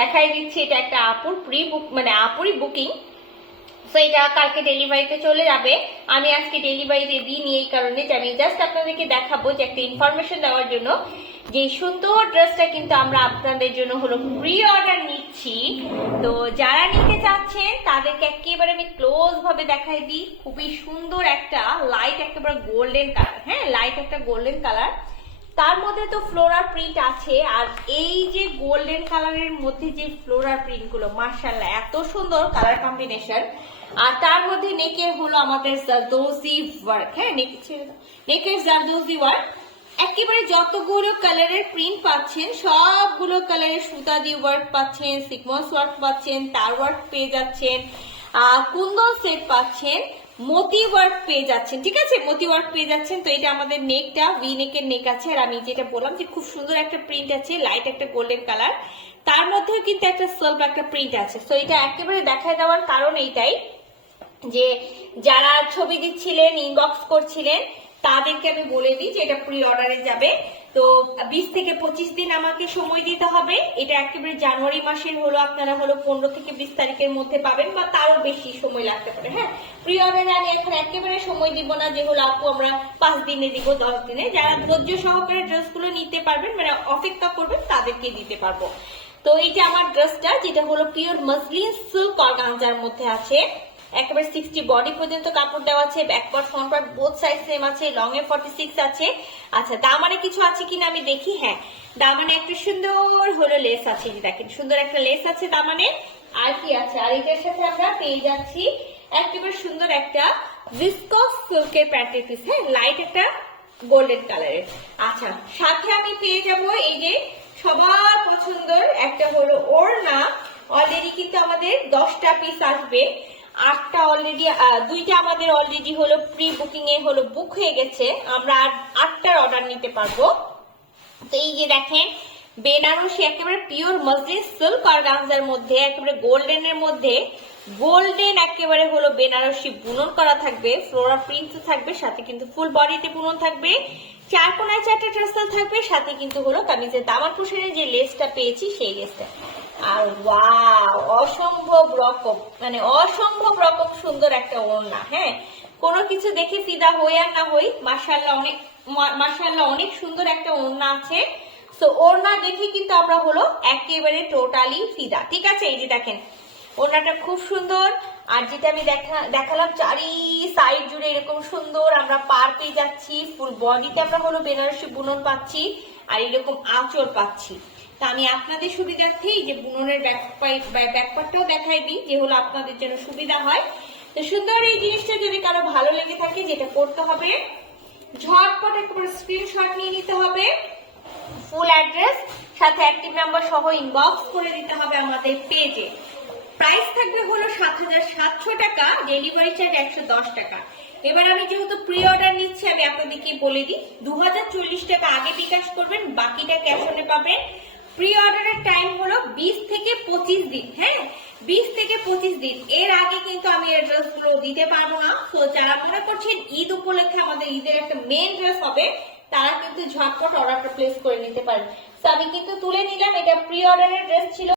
দেখাই দিচ্ছি, এটা একটা আপুর প্রি বুক মানে আপুরই বুকিং। তো এটা কালকে ডেলিভারিতে চলে যাবে। আমি আজকে ডেলিভারিতে দিইনি এই কারণে যে আমি জাস্ট আপনাদেরকে দেখাবো যে একটা ইনফরমেশন দেওয়ার জন্য যে সুন্দর ড্রেসটা কিন্তু আমরা আপনাদের জন্য হলো প্রি অর্ডার নিচ্ছি। তো যারা নিতে চাচ্ছেন তাদেরকে একেবারে আমি ক্লোজ ভাবে দেখাই দিই। খুবই সুন্দর একটা লাইট একেবারে গোল্ডেন কালার, হ্যাঁ লাইট একটা গোল্ডেন কালার, তার মধ্যে তো ফ্লোরাল প্রিন্ট আছে। আর এই যে গোল্ডেন কালারের মধ্যে যে ফ্লোরাল প্রিন্ট গুলো মাশাআল্লাহ এত সুন্দর কালার কম্বিনেশন। আর তার মধ্যে নেকের হলো আমাদের জারদোজি ওয়ার্ক, হ্যাঁ নেকের জারদোজি ওয়ার্ক। একেবারে যতগুলো কালারের প্রিন্ট পাচ্ছেন সবগুলো কালারের সুতা দিয়ে ওয়ার্ক পাচ্ছেন, সিকোয়েন্স ওয়ার্ক পাচ্ছেন, তার ওয়ার্ক পেয়ে যাচ্ছেন, কুন্দন সেট পাচ্ছেন, মতি ওয়ার্ক পেয়ে যাচ্ছেন। ঠিক আছে, মতি ওয়ার্ক পেয়ে যাচ্ছেন। তো এটা আমাদের নেকটা ভি নেকের নেক আছে। আর আমি যেটা বললাম যে খুব সুন্দর একটা প্রিন্ট আছে, লাইট একটা গোল্ডেন কালার, তার মধ্যেও কিন্তু একটা সেলফ একটা প্রিন্ট আছে। তো এটা একেবারে দেখায় দেওয়ার কারণ এইটাই যে যারা ছবি দিচ্ছিলেন, ইনবক্স করছিলেন, তাদেরকে আমি বলে দিই যে এটা প্রি অর্ডারে যাবে। তো 20 থেকে 25 দিন আমাকে সময় দিতে হবে। এটা একেবারে জানুয়ারি মাসের হলো আপনারা হলো 15 থেকে 20 তারিখের মধ্যে পাবেন, বা তারও বেশি সময় লাগতে পারে। হ্যাঁ, প্রি অর্ডারে আমি এখন একেবারে সময় দিব না যে হলো আপু আমরা 5 দিনে দিব, 10 দিনে। যারা ধৈর্য সহকারে ড্রেসগুলো নিতে পারবেন, মানে অপেক্ষা করবেন, তাদেরকে দিতে পারবো। তো এইটা আমার ড্রেসটা, যেটা হলো পিওর মসলিন সিল্ক অর্গানজার মধ্যে আছে। একেবারে 60 বডি পর্যন্ত কাপড় দেওয়া আছে, back part front part both side same আছে, লং এ 46 আছে। আচ্ছা, দামানে কিছু আছে কিনা আমি দেখি। হ্যাঁ, দামানে একটা সুন্দর হলো লেস আছে, যে দেখেন সুন্দর একটা লেস আছে দামানে। আর কি আছে, আর এটার সাথে আমরা পেয়ে যাচ্ছি একেবারে সুন্দর একটা ভিসকস সিল্কের প্যান্টের পিস, হ্যাঁ লাইট একটা গোল্ডেন কালারের। আচ্ছা, সাথে আমি পেয়ে যাব এই যে সবার পছন্দের একটা হলো ওড়না। অলরেডি কিন্তু আমাদের 10টা পিস আসবে, 8টা অলরেডি, 2টা আমাদের অলরেডি হলো প্রি বুকিং এ হলো বুক হয়ে গেছে। আমরা 8টার অর্ডার নিতে পারবো। তো এই যে দেখেন বেনারসি একেবারে পিওর মসলিন সিল্ক অর্গানজার মধ্যে একেবারে গোল্ডেন এর মধ্যে গোল্ডেন একেবারে হলো বেনারসি বুনন করা থাকবে, ফ্লোরা প্রিন্ট থাকবে, সাথে কিন্তু ফুল বডিতে বুনন থাকবে, 4 কোণায় 4টা টার্সেল থাকবে, সাথে কিন্তু হলো কামিজের দামান পোশাকের যে লেসটা পেয়েছি সেই লেসটা। আর ওয়াও, অসম্ভব রকম মানে অসম্ভব রকম সুন্দর একটা ওড়না। হ্যাঁ, কোনো কিছু দেখে ফিদা হই আর না হই, মাশাআল্লাহ অনেক সুন্দর একটা ওড়না আছে। তো ওড়না দেখে কিন্তু আমরা হলো একেবারে টোটালি ফিদা। ঠিক আছে, এই যে দেখেন ওড়নাটা খুব সুন্দর। আর যেটা আমি দেখালাম চারি সাইড জুড়ে এরকম সুন্দর আমরা পার পেয়ে যাচ্ছি, ফুল বডিতে আমরা হলো বেনারসি বুনন পাচ্ছি, আর এরকম আঁচড় পাচ্ছি। তা আমি আপনাদের সুবিধার্থেই যে বুননের ব্যাকপার্টটাও দেখাই দিই, যে হলো আপনাদের জন্য সুবিধা হয়। তো সুন্দর এই জিনিসটা যদি কারো ভালো লেগে থাকে, যেটা করতে হবে ঝটপট একবার স্ক্রিনশট নিয়ে নিতে হবে, ফুল অ্যাড্রেস সাথে অ্যাক্টিভ নাম্বার সহ ইনবক্স করে দিতে হবে আমাদের পেজে। প্রাইস থাকবে হলো ৭৭০০ টাকা, ডেলিভারি চার্জ ১১০ টাকা। এবার আমি যেহেতু প্রি অর্ডার নিচ্ছি, আমি আপনাদেরকে বলে দিই 2040 টাকা আগে বিকাশ করবেন, বাকিটা ক্যাশ অনে পাবেন। প্রি অর্ডারের টাইম হলো 20 থেকে 25 দিন। হ্যাঁ, 20 থেকে 25 দিন এর আগে কিন্তু আমি এই ড্রেসগুলো দিতে পারবো না। তো যারা মনে করছেন ঈদ উপলক্ষে আমাদের ঈদের একটা মেন ড্রেস হবে, তারা কিন্তু ঝটপট অর্ডারটা প্লেস করে নিতে পারেন। তো আমি কিন্তু তুলে নিলাম, এটা প্রি অর্ডারের ড্রেস ছিল।